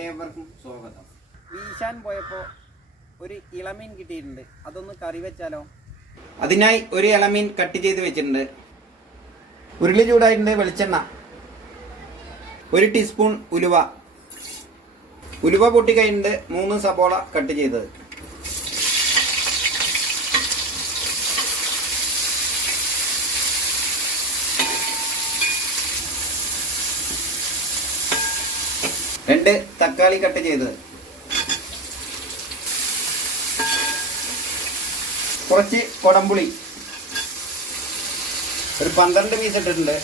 ഏവർക്കും സ്വാഗതം. ഈശാൻ പോയപ്പോ ഒരു ഇളമീൻ കിട്ടിയിട്ടുണ്ട്. അതൊന്ന് കറി വെച്ചാലോ? അതിനായി ഒരു ഇളമീൻ കട്ട് ചെയ്ത് വെച്ചിട്ടുണ്ട്. ഉരുളി ചൂടായിട്ടുണ്ട് വെളിച്ചെണ്ണ. ഒരു ടീസ്പൂൺ ഉലുവ. ഉലുവ പൊട്ടിക്കഴിഞ്ഞിട്ട് മൂന്ന് സബോള കട്ട് ചെയ്തത്. രണ്ട് തക്കാളി കട്ട് ചെയ്തത്. കുറച്ച് കൊടമ്പുളി ഒരു പന്ത്രണ്ട് പീസ് ഇട്ടിട്ടുണ്ട്.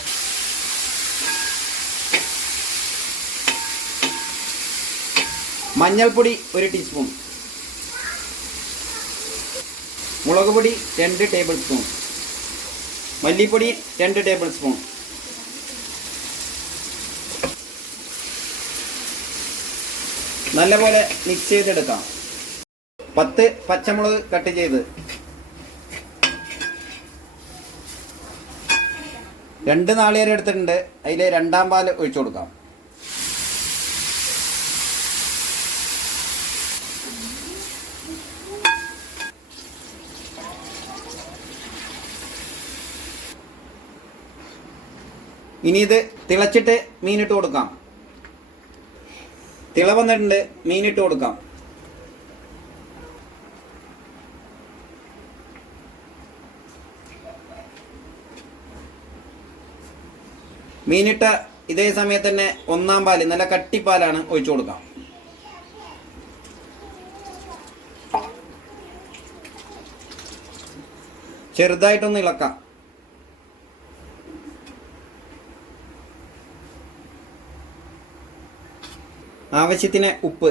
മഞ്ഞൾപ്പൊടി ഒരു ടീസ്പൂൺ മുളക് പൊടി രണ്ട് ടേബിൾ സ്പൂൺ മല്ലിപ്പൊടി രണ്ട് ടേബിൾ സ്പൂൺ നല്ലപോലെ മിക്സ് ചെയ്തെടുക്കാം. പത്ത് പച്ചമുളക് കട്ട് ചെയ്ത്. രണ്ട് നാളികേരം എടുത്തിട്ടുണ്ട്. അതിൽ രണ്ടാം പാൽ ഒഴിച്ചു കൊടുക്കാം. ഇനി ഇത് തിളച്ചിട്ട് മീനിട്ട് കൊടുക്കാം. തിള വന്നിട്ടുണ്ട് മീനിട്ട് കൊടുക്കാം. മീനിട്ട ഇതേ സമയത്ത് തന്നെ ഒന്നാം പാൽ നല്ല കട്ടിപ്പാലാണ് ഒഴിച്ചു കൊടുക്കാം. ചെറുതായിട്ടൊന്ന് ഇളക്കാം. ആവശ്യത്തിന് ഉപ്പ്.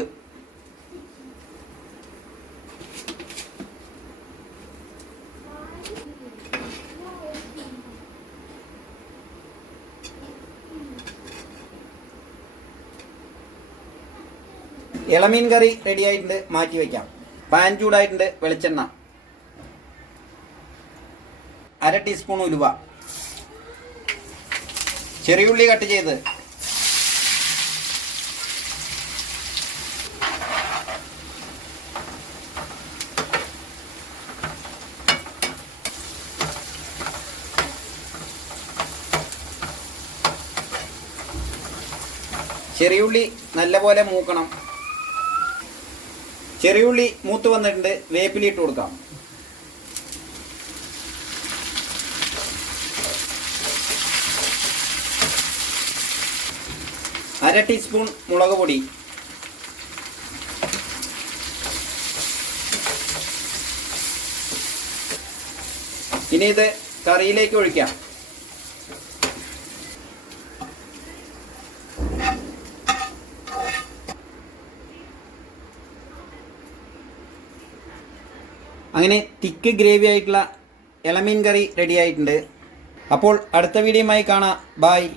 ഇളമീൻ കറി റെഡി ആയിട്ടുണ്ട് മാറ്റി വെക്കാം. പാൻ ചൂടായിട്ടുണ്ട് വെളിച്ചെണ്ണ. അര ടീസ്പൂൺ ഉലുവ. ചെറിയുള്ളി കട്ട് ചെയ്ത് ചെറിയുള്ളി നല്ലപോലെ മൂക്കണം. ചെറിയുള്ളി മൂത്ത് വന്നിട്ടുണ്ട് വേപ്പിലി ഇട്ട് കൊടുക്കാം. അര ടീസ്പൂൺ മുളക് പൊടി. ഇനി ഇത് കറിയിലേക്ക് ഒഴിക്കാം. അങ്ങനെ തിക്ക് ഗ്രേവി ആയിട്ടുള്ള ഇളമീൻ കറി റെഡി ആയിട്ടുണ്ട്. അപ്പോൾ അടുത്ത വീഡിയോയുമായി കാണാം. ബായ്